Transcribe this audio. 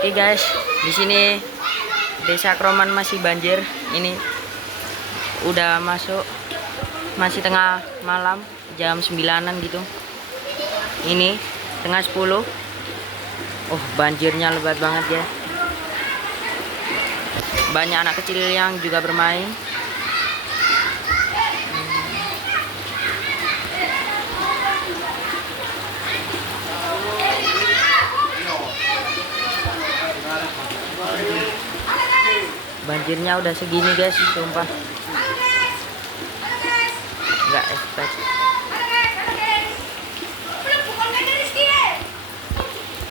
Oke guys, di sini Desa Kroman masih banjir. Ini udah masuk, masih tengah malam, jam 9-an gitu. Ini tengah 10. Oh, banjirnya lebat banget ya. Banyak anak kecil yang juga bermain. Banjirnya udah segini guys, sumpah nggak expect.